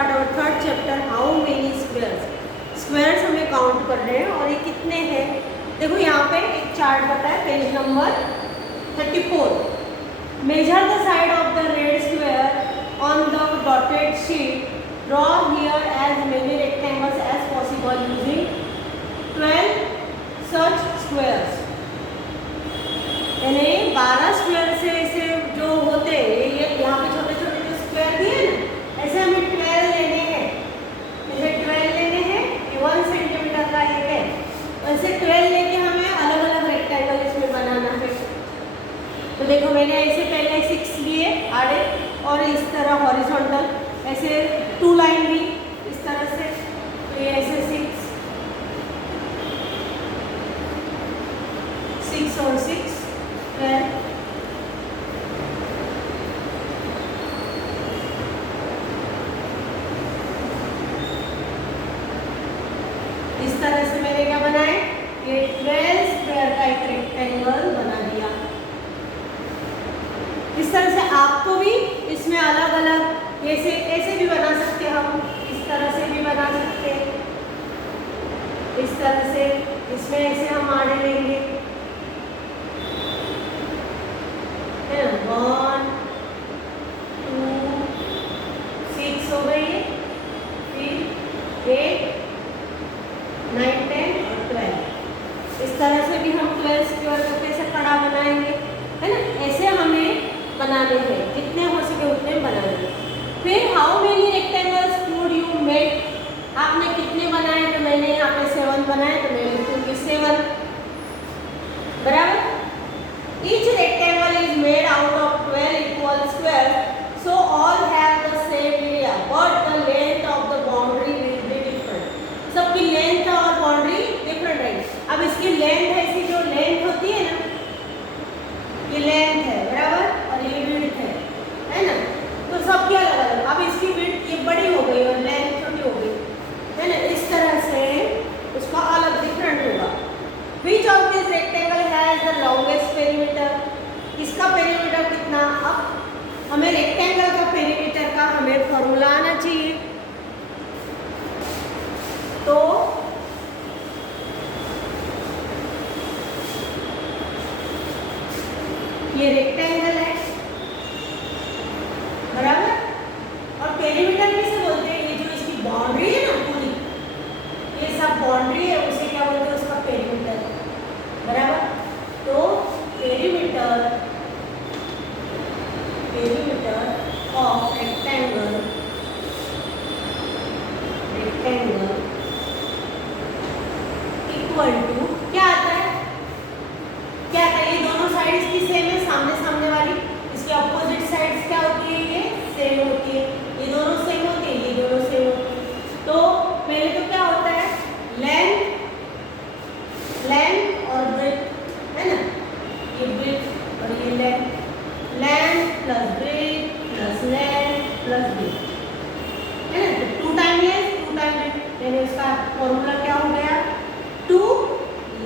Start our third chapter, how many squares. Squares हमें count कर रहे हैं और ये कितने हैं। देखो यहाँ पे एक चार्ट बताया, page number 34। Measure the side of the red square on the dotted sheet, draw here as many rectangles as possible using 12 such squares. यानी 12 स्क्वेयर से ऐसे जो होते हैं, ये यहाँ पे छोटे छोटे जो स्क्वायर दिए ना, ऐसे हमें 12 लेने हैं। ऐसे 12 लेने हैं, ये 1 सेंटीमीटर का एक है, ऐसे 12 लेके हमें अलग अलग रेक्टेंगल इसमें बनाना है। तो देखो मैंने ऐसे पहले 6 लिए आड़े और इस तरह हॉरिजॉन्टल, ऐसे 2 लाइन ली इस तरह से, तो ये ऐसे 6 और 6 12। इस तरह से मैंने क्या बनाए, ये 12 स्क्वायर का एक रेक्टेंगल बना दिया। इस तरह से आपको भी इसमें अलग अलग ऐसे ऐसे भी बना सकते हैं, हम इस तरह से भी बना सकते हैं। इस तरह से इसमें ऐसे हम आड़े लेंगे, है ना, 1 2 6 हो गई, फिर 8 9 10 और 12। इस तरह से भी हम 12 स्क्वायर को कैसे कड़ा बनाएंगे, है ना, ऐसे हमें बनाने हैं, जितने हो सके उतने बनाने हैं। फिर how many rectangles could you make, आपने कितने बनाए, तो मैंने यहाँ पे 7 बनाए, तो मैं लिखूंगी 7 बराबर। Each rectangle is made out of 12 equal square, so all have the same area but the length of the boundary will be different. सबकी लेंथ और बाउंड्री डिफरेंट है। अब इसकी लेंथ है, इसकी जो लेंथ होती है ना, ये लेंथ है बराबर, और ये विड्थ है ना, तो सबकी अलग अलग। अब इसकी विड्थ ये बड़ी हो गई और लेंथ छोटी हो गई, है ना, इस तरह से उसका अलग डिफरेंट होगा। Which of this rectangle has the longest perimeter? इसका पेरीमीटर कितना। अब हमें रेक्टेंगल का पेरीमीटर का हमें फॉर्मूला आना चाहिए। तो ये रेक्टेंगल है बराबर, और पेरीमीटर किसे बोलते हैं, ये जो इसकी बाउंड्री है ना पूरी, ये सब बाउंड्री है, उसे क्या बोलते हैं, उसका पेरीमीटर बराबर। तो perimeter of rectangle equal to क्या आता है, क्या आता है, ये दोनों साइड इसकी सेम है, सामने सामने वाली, इसकी अपोजिट साइड्स क्या होती है, ये सेम होती है, ये दोनों सेम होती है, ये दोनों सेम होती है। तो पहले तो क्या होता है, लेंथ और ब्रेथ, है ना, ये ब्रेथ और ये length plus breadth plus length plus breadth, है ना, तो 2 टाइम लेंथ 2 टाइम ब्रेथ, यानी उसका फॉर्मूला क्या हो गया, 2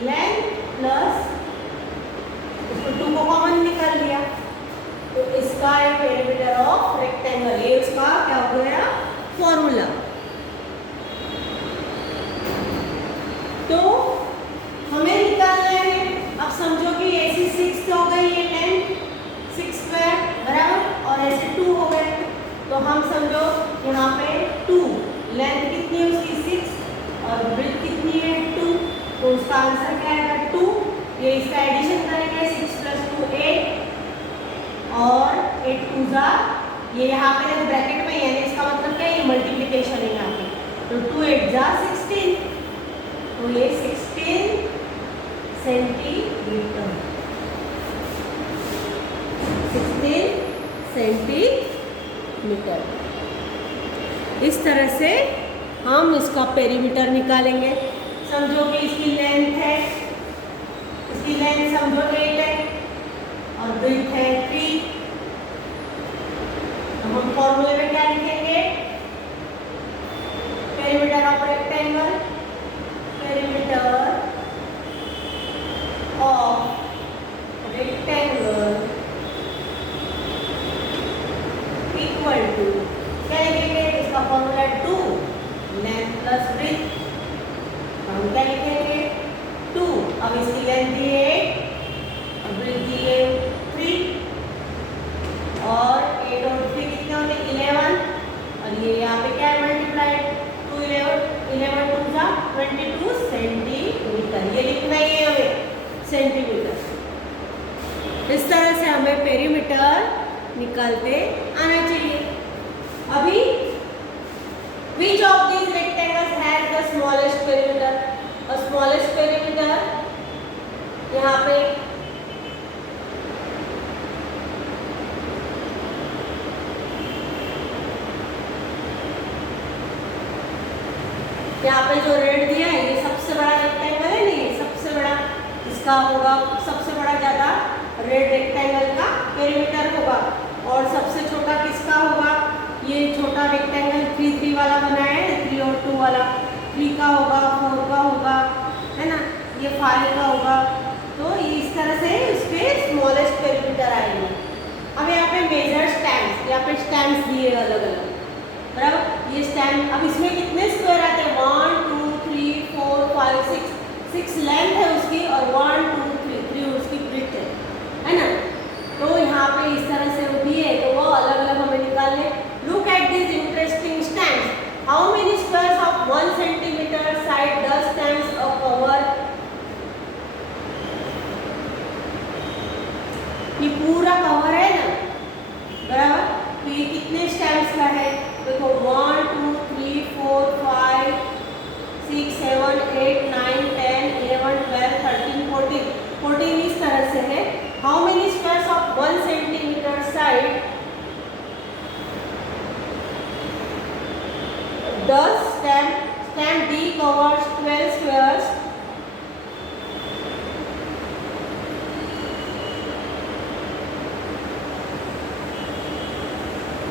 लेंथ प्लस, उसको 2 को कॉमन निकाल लिया, तो इसका है पेरीमीटर ऑफ रेक्टेंगल, ये उसका क्या हो गया फॉर्मूला। तो हमें निकालना है, अब समझो कि ऐसी 6 हो गई, ये लेंथ 6 स्क्वायर बराबर, और ऐसे 2 हो गए, तो हम समझो यहाँ पे 2 लेंथ कितनी है उसकी 6 और ब्रेथ कितनी है 2, तो उसका आंसर क्या आएगा 2। ये इसका एडिशन करेंगे, 6 + 2 8 और 8 2 जा, ये यहाँ पे देखो ब्रैकेट में, यानी इसका मतलब क्या है, ये मल्टीप्लिकेशन है यहाँ पे, तो 2 8 जा 16, तो ये 16 सेंटीमीटर, 16 सेंटीमीटर। इस तरह से हम इसका पेरीमीटर निकालेंगे। समझो कि इसकी लेंथ है, इसकी लेंथ समझो 8 है और ब्रेथ है 3, तो हम फॉर्मूले में क्या लिखेंगे, perimeter of rectangle, perimeter of rectangle equal to क्या लिखेंगे, इसका फॉर्मूला 2 लेंथ प्लस ब्रेथ, हम क्या लिखेंगे 2। अब इसकी लेंथ दी है 8 और ब्रेथ दी है 3 और 8 और 3 कितने होते हैं 11 और ये यहाँ पे क्या है मल्टीप्लाइड 2 11 2 जा 22 सेंटीमीटर, ये लिखना ही है हमें सेंटीमीटर। इस तरह से हमें पेरीमीटर निकालते आना चाहिए। अभी which of these rectangles has the smallest perimeter? और smallest perimeter यहाँ पे जो रेड दिया है ये सबसे बड़ा रेक्टेंगल है, नहीं सबसे बड़ा इसका होगा, सबसे बड़ा ज्यादा रेड रेक्टेंगल का पेरीमीटर होगा और सबसे छोटा किसका होगा, ये छोटा रेक्टेंगल 3 3 वाला बना है 3 और 2 वाला 3 का होगा 4 का होगा है ना, ये 5 का होगा। तो इस तरह से उसके स्मॉलेस्ट पेरीमीटर आएंगे। अब यहाँ पे मेजर स्टैम्प्स, यहाँ पे स्टैम्प्स दिए अलग अलग बराबर, ये स्टैम्प अब इसमें कितने स्क्वायर आते हैं 1 2 3 4 5 6 लेंथ है उसकी और 1 2 3 उसकी ब्रेथ है ना। तो यहाँ पे इस तरह से वो दिए तो वो अलग अलग हमें निकालने। Look at this interesting stamps, how many squares of 1 centimetre side the stamps a cover. ये पूरा कवर है ना बराबर, तो ये कितने स्टैम्प्स का है देखो 1 2 3 4 5 6 7 8 9 10 11 12 13 14 इस तरह से है। How many squares of 1 centimetre side 10 stamp D covers 12 squares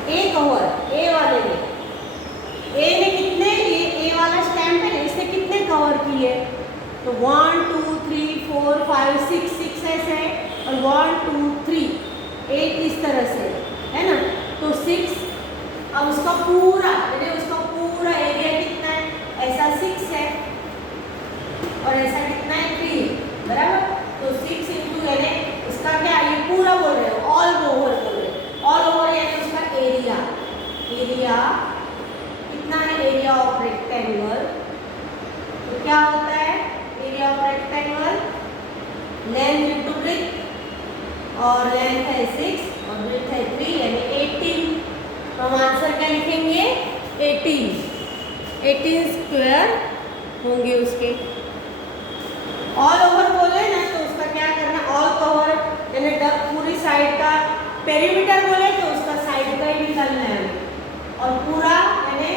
A cover, A वाले ने कितने, ये ए वाला स्टैम्प है इसने कितने कवर किए तो 1 2 3 4 5 6 ऐसे है और 1 2 3 8 इस तरह से है ना। तो 6 अब उसका पूरा एरिया कितना है, ऐसा 6 है और ऐसा कितना है 3 बराबर। तो 6 इंटू यानी उसका क्या ये पूरा बोल रहे हो ऑल ओवर बोल रहे हो, ऑल ओवर यानी उसका एरिया कितना है एरिया ऑफ रेक्टेंगल। तो क्या होता है area of rectangle length into breadth और लेंथ है 6 और ब्रेथ है 3 यानी 18। तो हम आंसर क्या लिखेंगे 18 स्क्वायर होंगे उसके। ऑल ओवर बोले ना तो उसका क्या करना ऑल कवर यानी पूरी साइड का पेरीमीटर बोले तो उसका साइड का ही निकालना है और पूरा यानी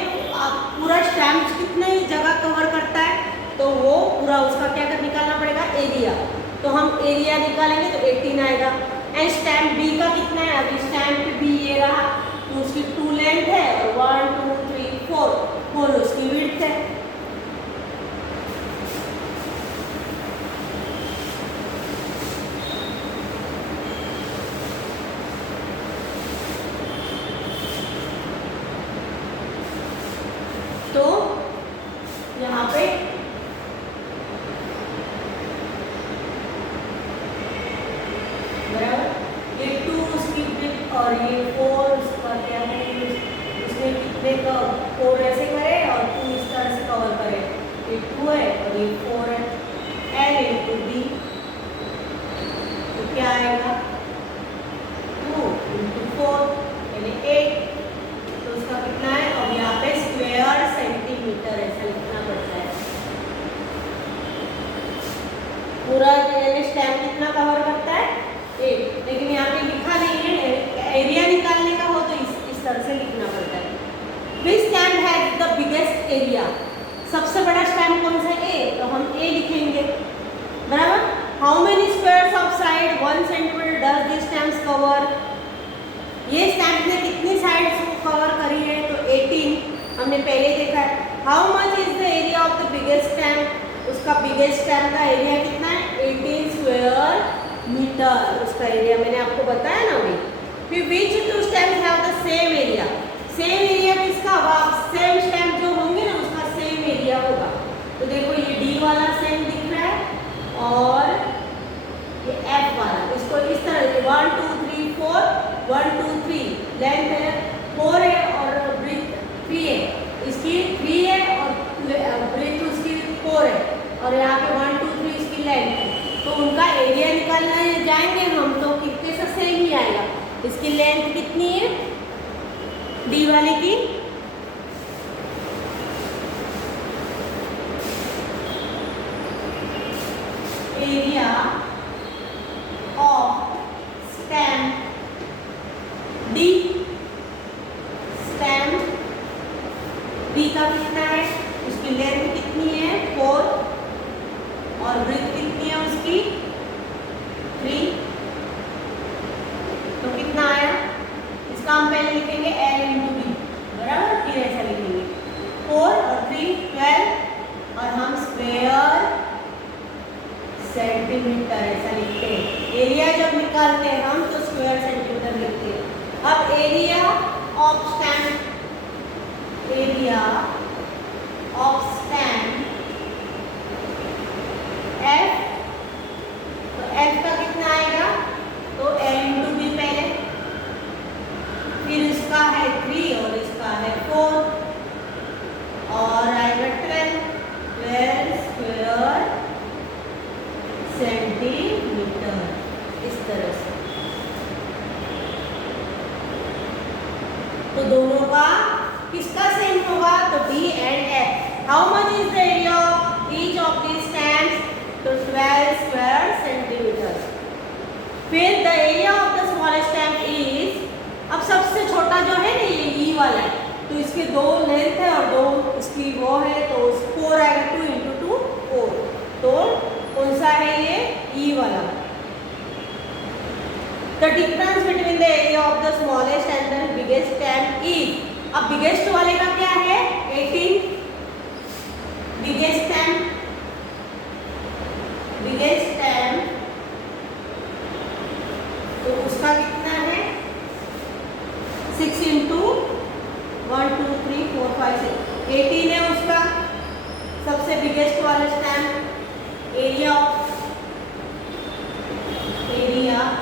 पूरा स्टैम्प कितने जगह कवर करता है तो वो पूरा उसका क्या कर निकालना पड़ेगा एरिया। तो हम एरिया निकालेंगे तो 18 आएगा। एंड स्टैम्प बी का कितना है, अभी स्टैम्प बी ये रहा तो उसकी 2 लेंथ है और 1 2 3 4 उसकी विड्थ है। तो यहाँ पे बराबर ये 2 उसकी ब्रेथ और ये 4 उसका क्या है उसने कितने का 4 ऐसे करे और 2 इस तरह से कवर करे, ये 2 है और ये 4 है। L इंटू B तो क्या आएगा 2 इंटू 4 यानी 8। तो उसका कितना है और यहाँ पे स्क्वायर सेंटीमीटर ऐसा लिखना पड़ता है। पूरा स्टैम्प कितना कवर करता है 8, लेकिन यहाँ पे लिखा नहीं है, एरिया निकालने का हो तो इस तरह से लिखना पड़ता है। Which stamp has the biggest area? सबसे बड़ा स्टैम्प कौन सा है A, तो हम A लिखेंगे बराबर। How many squares of side 1 centimeter does this stamp cover? ये स्टैम्प ने कितनी साइड्स को कवर करी है तो 18 हमने पहले देखा है। How much is the area of the biggest stamp? उसका बिगेस्ट स्टैम्प का एरिया कितना है 18 स्क्वायर मीटर उसका एरिया मैंने आपको बताया ना अभी। फिर which two stamps have the same area, same area किसका, अब आप इसकी लेंथ कितनी है डी वाले की? Area of stem D, stem D का कितना है? उसकी लेंथ कितनी है? 4 और ब्रेथ कितनी है उसकी? 3। तो कितना आया? इसका हम पहले लिखेंगे L इंटू बी, बराबर? फिर ऐसा लिखेंगे 4 और 3 12 और हम स्क्वायर सेंटीमीटर ऐसा लिखते हैं। एरिया जब निकालते हैं हम तो स्क्वायर सेंटीमीटर लिखते हैं। अब area of stem, area of stem F, तो F का कितना आएगा? तो L इंटू बी पहले, फिर इसका है 3 और इसका है 4 और आएगा 12 स्क्वायर सेंटीमीटर, इस तरह से। तो दोनों का किसका सेम होगा? तो D and F। How much is the area of each of these stems? तो 12 स्क्वायर सेंटीमीटर। फिर the area of the smallest stem is, अब सबसे छोटा जो है ना ये E वाला है, तो इसके 2 लेंथ है और 2 इसकी वो है, तो 4 आएगा, 2 इंटू 2 4। तो कौन सा है ये? E वाला। The difference between the area of the smallest and the biggest stem is, अब बिगेस्ट वाले का क्या है? 18। बिगेस्ट स्टेम, बिगेस्ट स्टेम तो उसका कितना है? 6 इंटू 1 2 3 4 5 6 18 है उसका सबसे बिगेस्ट वाला stem. Area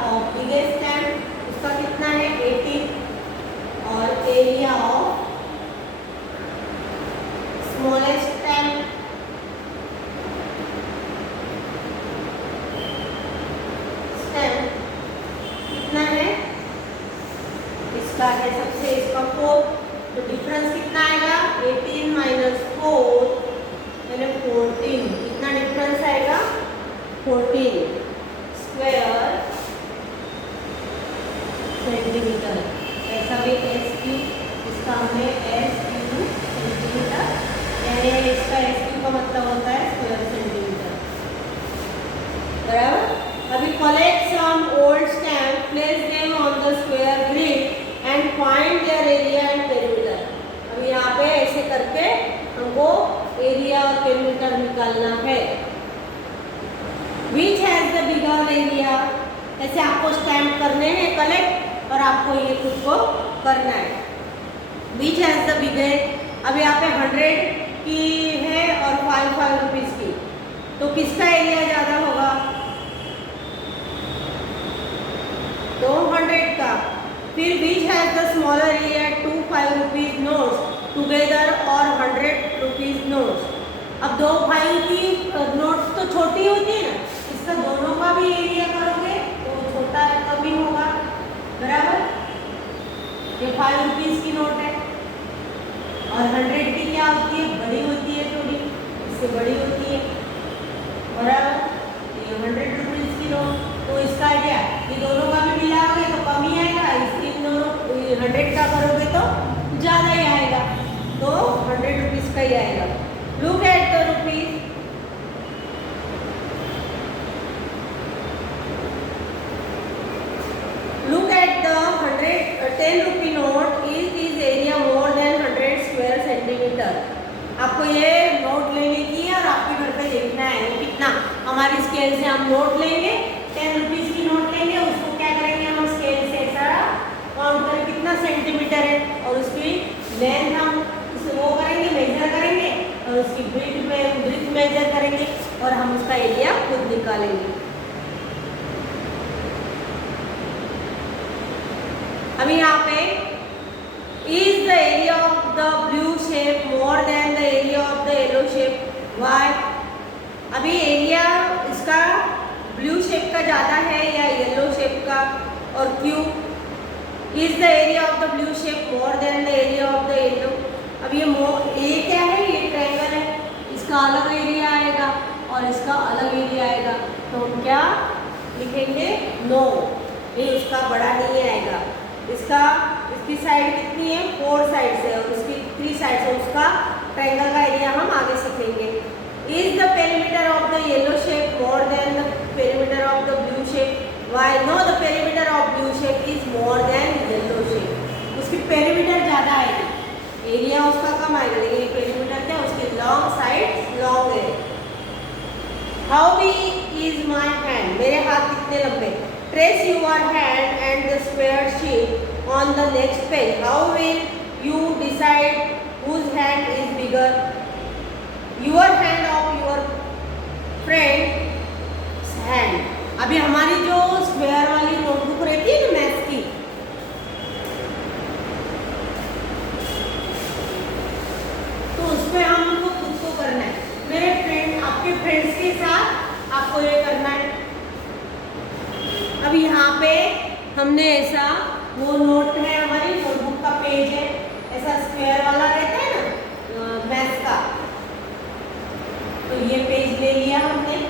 of biggest stem उसका कितना है? 18 और एरिया ऑफ स्मॉलेस्ट स्टेम कितना है? इसका है सबसे इसका 4, तो डिफरेंस कितना आएगा? 18 माइनस 4 यानी 14। कितना डिफरेंस आएगा? 14 स्क्वायर सेंटीमीटर। ऐसा भी SQ, इसका हमने SQ सेंटीमीटर, यानी इसका SQ का मतलब होता है स्क्वायर सेंटीमीटर, बराबर? अभी collect some old stamps, place them on the square grid and find their area and perimeter। अब यहाँ पे ऐसे करके हमको एरिया और पेरीमीटर निकालना है। Which has the bigger area? ऐसे आपको स्टैम्प करने हैं कलेक्ट और आपको ये खुद को करना है। Which has the bigger? अब यहाँ पे 100 की है और 5 रुपीज़ की, तो किसका एरिया ज़्यादा होगा? तो 100 का। फिर which has the smaller area? 2 5 rupees notes together और 100 rupees notes। अब 2 5 की नोट्स तो छोटी होती है ना, इसका दोनों का भी एरिया करोगे तो छोटा कभी होगा, बराबर? ये 5 रुपीज़ की नोट है और 100 की क्या होती है? बड़ी होती है, थोड़ी इससे बड़ी होती है, बराबर? ये 100 रुपीज़ की नोट, तो इसका क्या? ये दोनों का भी मिलाओगे तो कम ही आएगा, इसकी दोनों 100 का करोगे तो ज़्यादा ही आएगा, तो 100 रुपीज़ का ही आएगा। Look at the rupees, look at the 10 rupee note, is area more than 100 square centimeter। आपको ये नोट लेने की है और आपके घर पे देखना है वो कितना। हमारी स्केल से हम नोट लेंगे, 10 रुपीज़ की नोट लेंगे, उसको क्या करेंगे हम स्केल से सारा काउंट करें कितना सेंटीमीटर है और उसकी लेंथ हम वो करेंगे, मेजर करेंगे और उसकी ब्रीथ मेजर करेंगे और हम उसका एरिया खुद निकालेंगे। अभी यहाँ पे is the area of the blue shape more than the area of the yellow shape? Why? अभी एरिया इसका ब्लू शेप का ज़्यादा है या येलो शेप का, और क्यों? Is the area of the blue shape more than the area of the yellow. अब ये क्या है, ये ट्रायंगल है, इसका अलग एरिया आएगा और इसका अलग एरिया आएगा, तो हम क्या लिखेंगे, नो, ये उसका बड़ा नहीं आएगा। इसकी साइड कितनी है, 4 साइड से और उसकी 3 साइड से, उसका ट्रायंगल का एरिया हम आगे सीखेंगे। Is the perimeter of the yellow shape more than the perimeter of the blue shape. Why know the perimeter of blue shape is more than yellow shape. उसकी पेरीमीटर ज़्यादा आएगी, area उसका कम आएगा, लेकिन ये पेरीमीटर क्या, उसकी लॉन्ग साइड लॉन्ग है। How big is my hand, मेरे हाथ कितने लंबे। Trace your hand and the square sheet on the next page. How will you decide whose hand is bigger. Your hand of your friend hand. अभी हमारी जो square वाली notebook रहती है ना मैथ्स की, तो उसमें हमको खुद को करना है, मेरे फ्रेंड, आपके फ्रेंड्स के साथ आपको ये करना है। अब यहाँ पे हमने ऐसा, वो नोट है हमारी नोटबुक का पेज है, ऐसा स्क्वायर वाला रहता है ना मैथ्स का, तो ये पेज ले लिया हमने।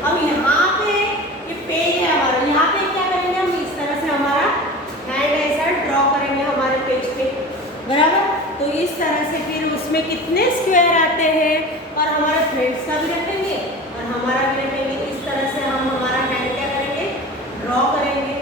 अब यहाँ पे ये पेज है हमारा, यहाँ पे क्या करेंगे हम, इस तरह से हमारा हैंड ऐसा ड्रॉ करेंगे हमारे पेज पे, बराबर। तो इस तरह से फिर उसमें कितने स्क्वायर आते हैं, और हमारे फ्रेंड्स का भी रखेंगे और हमारा भी रखेंगे। इस तरह से हम हमारा हैंड क्या करेंगे, ड्रॉ करेंगे।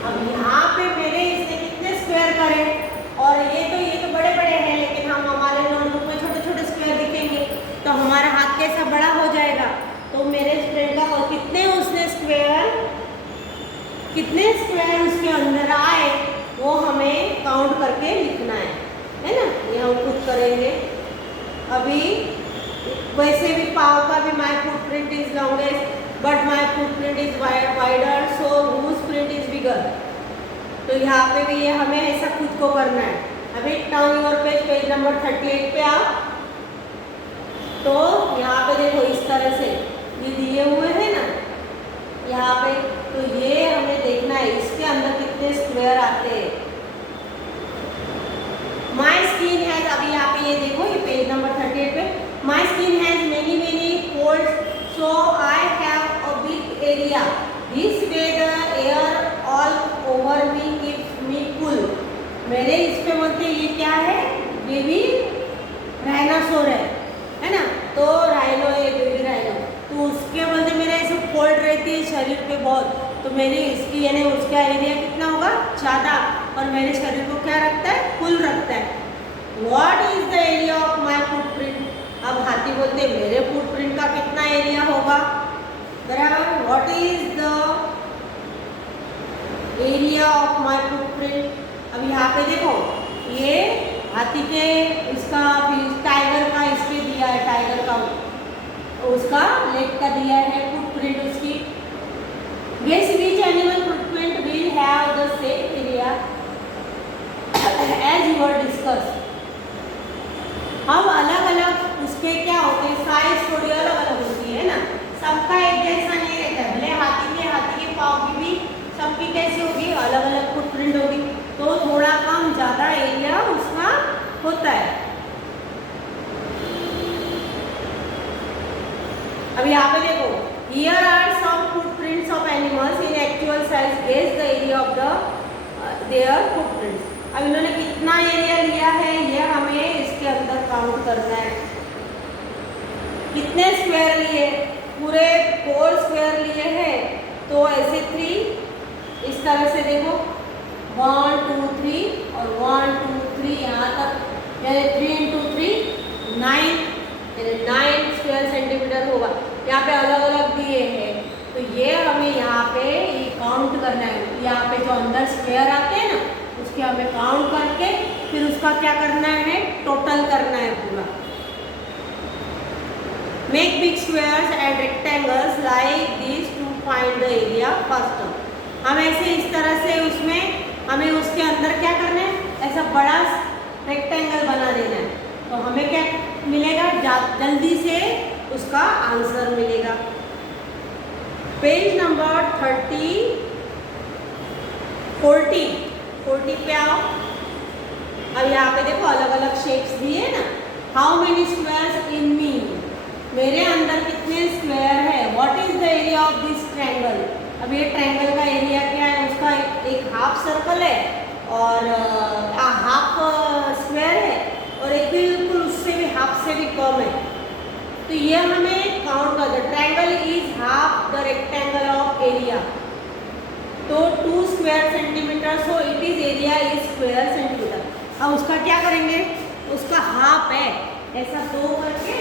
अब यहाँ पे मेरे इसने कितने स्क्वायर करे, और ये तो बड़े बड़े हैं, लेकिन हम हमारे नोटबुक में छोटे छोटे स्क्वायर दिखेंगे, तो हमारा हाथ कैसा बड़ा हो जाएगा। तो मेरे फ्रेंड का और कितने स्क्वायर उसके अंदर आए, वो हमें काउंट करके लिखना है ना, ये हम खुद करेंगे। अभी वैसे भी पाव का भी my footprint is longest but my footprint is wider so whose print is bigger. तो यहाँ पे भी ये हमें ऐसा खुद को करना है। अभी टर्न योर पेज नंबर 38 पे आओ, तो यहाँ पे देखो इस तरह से ये दिए हुए हैं ना यहाँ पे, तो ये हमें देखना है इसके अंदर कितने स्क्वायर आते हैं। माई स्किन हैज, अभी यहाँ पे ये देखो, ये पेज नंबर 38 पे, my skin has many folds so I have a big area. This way the air all over me keeps me cool. मेरे इस पे बोलते ये क्या है, बेबी राइनासोर है ना, तो राइनो है, बेबी राइनो, तो उसके बोलते मेरे ऐसे फोल्ड रहती है शरीर पे बहुत, तो मेरी इसकी यानी उसका एरिया कितना होगा, ज़्यादा, और मेरे शरीर को क्या रखता है, कुल रखता है। What is the area of my footprint? अब हाथी बोलते मेरे फुटप्रिंट का कितना एरिया होगा, बराबर। What is the area of my footprint. अब यहाँ पे देखो ये हाथी के इसका टाइगर का इस पे दिया है, टाइगर का उसका लेग का दिया है फुटप्रिंट उसकी। Guess which animal footprint will have the same area as you are discuss. अब अलग अलग उसके क्या होते हैं, साइज थोड़ी अलग अलग होती है ना, सबका एक जैसा नहीं रहता है। भले हाथी के पाँव की भी सबकी कैसी होगी, अलग अलग फुटप्रिंट होगी, तो थोड़ा कम ज़्यादा एरिया उसका होता है। अब यहाँ पे देखो, here are some footprints of animals in actual size, guess the area of the their footprints. अब इन्होंने कितना एरिया लिया है, ये हमें इसके अंदर काउंट करना है। कितने स्क्वायर लिए, पूरे 4 स्क्वायर लिए हैं, तो ऐसे 3 इस तरह से देखो 1 2 3 और 1 2 3 यहाँ तक, यानी 3 × 3 9 स्क्वायर सेंटीमीटर होगा। यहाँ पे अलग अलग दिए हैं, तो ये हमें यहाँ पे काउंट करना है। यहाँ पे जो अंदर स्क्वायर आते हैं ना, उसके हमें काउंट करके फिर उसका क्या करना है, टोटल करना है पूरा। Make big squares and rectangles like this to find the area first. हम ऐसे इस तरह से उसमें हमें उसके अंदर क्या करना है, ऐसा बड़ा रेक्टेंगल बना देना है, तो हमें क्या मिलेगा, जल्दी से उसका आंसर मिलेगा। पेज नंबर 40 पे आओ। अब यहाँ पे देखो अलग अलग शेप्स दिए ना। हाउ मेनी स्क्वायर्स इन मी, मेरे अंदर कितने स्क्वायर है। What is the area of this triangle, अब ये ट्रायंगल का एरिया क्या है, उसका एक हाफ सर्कल है और हाफ स्क्वायर है और एक बिल्कुल उससे भी हाफ से भी कम है। तो ये हमें काउंट कर दो। Triangle is half the rectangle of area, तो 2 square centimetre, so it is area is square centimetre. अब उसका क्या करेंगे, उसका हाफ है, ऐसा 2 करके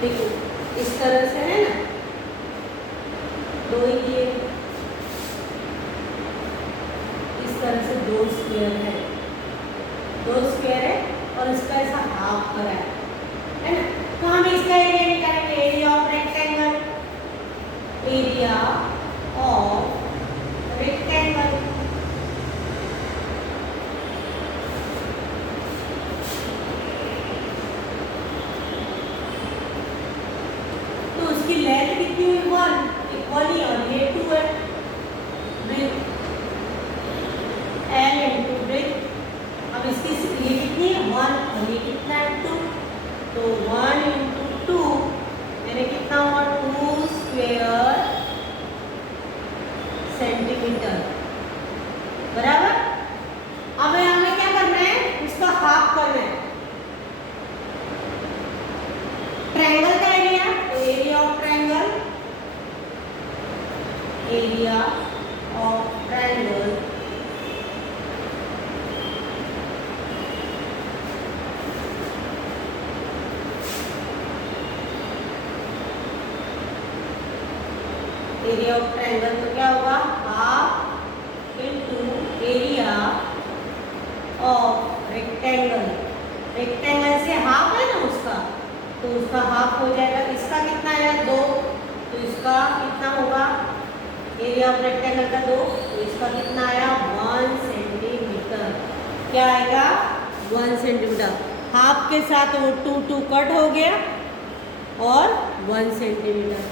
देखो इस तरह से है ना, 2 ही दिए, इस तरह से 2 स्क्वायर है, 2 स्क्वायर है और इसका ऐसा हाफ करा है ना। तो हम इसका एरिया निकालेंगे, area of rectangle, area of rectangle. तो उसकी लेंथ कितनी हुई, 1 इक्वली, और ये 2 है, ब्रेथ L इंटू ब्रेथ। अब इसकी ये कितनी है, 1 और ये कितना है, 2, तो 1 इंटू 2 यानी कितना हुआ, 2 स्क्वायर सेंटीमीटर, बराबर। अब हमें क्या करना है, उसका हाफ करना है। ट्रायंगल का एरिया, तो area of triangle, area of triangle area of triangle तो क्या होगा, half into area of rectangle. Rectangle से हाफ है ना उसका, तो उसका हाफ हो जाएगा। इसका कितना है, 2, तो इसका कितना होगा, एरिया ऑफ रेक्टेंगल का 2, तो इसका कितना आया, 1 सेंटीमीटर। क्या आएगा, 1 सेंटीमीटर। हाफ के साथ वो 2 कट हो गया और 1 सेंटीमीटर।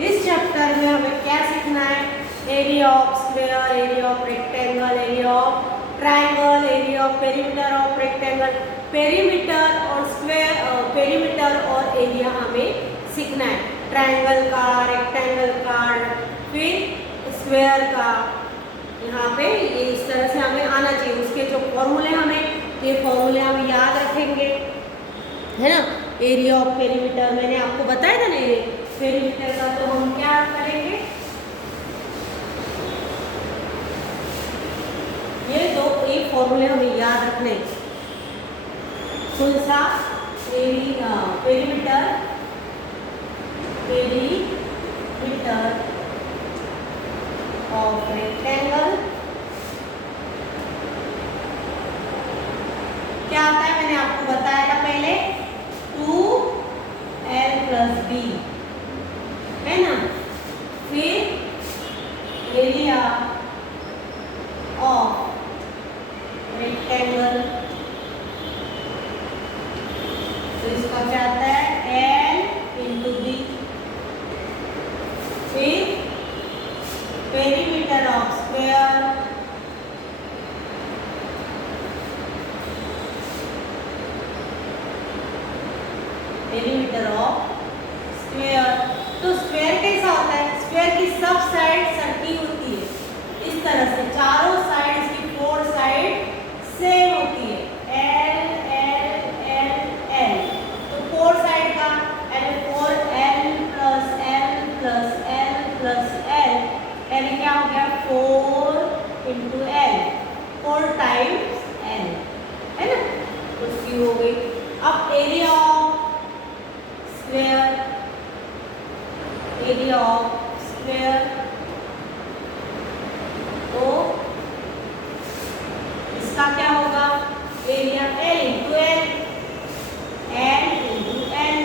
इस चैप्टर में हमें क्या सीखना है, area of square, area of rectangle, area of triangle, area of perimeter of rectangle. Perimeter और स्क्वायर, पेरीमीटर और एरिया हमें सीखना है, ट्रायंगल का, रेक्टेंगल का, फिर स्क्वायर का। यहाँ पे ये इस तरह से हमें आना चाहिए। उसके जो फॉर्मूले हमें, ये फॉर्मूले हम याद रखेंगे, है ना। एरिया ऑफ पेरीमीटर मैंने आपको बताया था ना, ये पेरीमीटर का, तो हम क्या करेंगे, ये फॉर्मूले हमें याद रखने। कौन सा, पेरीमीटर, पेरीमीटर ऑफ रेक्टेंगल क्या आता है, मैंने आपको बताया था पहले, 2L + B, है ना। फिर एरिया ऑफ रेक्टेंगल, तो इसका क्या आता है, L इंटू B। फिर perimeter of square, perimeter of square. तो स्क्वायर कैसा होता है, स्क्वायर की सब साइड सर्कल होती है, इस तरह से चारों साइड, इसकी 4 साइड सेम होती है, L L L L। तो 4 साइड का, यानी 4L + L + L + L, यानी क्या हो गया, 4 × L, 4 टाइम्स L, है ना। तो उसकी हो गई अब area of square, area of square, तो इसका क्या होगा, area L into L, L into L,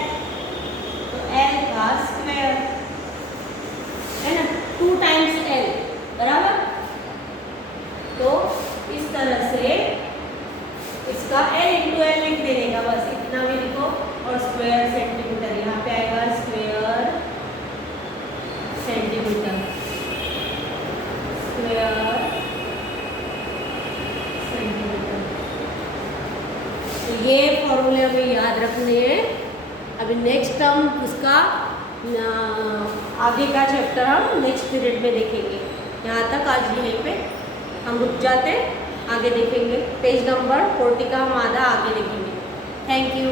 तो L का स्क्वायर है ना, 2 टाइम्स L बराबर। तो इस तरह से इसका L इंटू L लिख देने का, बस इतना भी लिखो, और स्क्वायर सेंटीमीटर यहाँ पे आएगा, स्क्वायर सेंटीमीटर, स्क्वायर सेंटीमीटर। तो ये फॉर्मूले हमें याद रखने हैं। अभी नेक्स्ट हम उसका आगे का चैप्टर हम नेक्स्ट पीरियड में देखेंगे। यहाँ तक आज यहीं पे हम रुक जाते हैं, आगे देखेंगे। पेज नंबर 40 का हम आधा आगे देखेंगे। Thank you.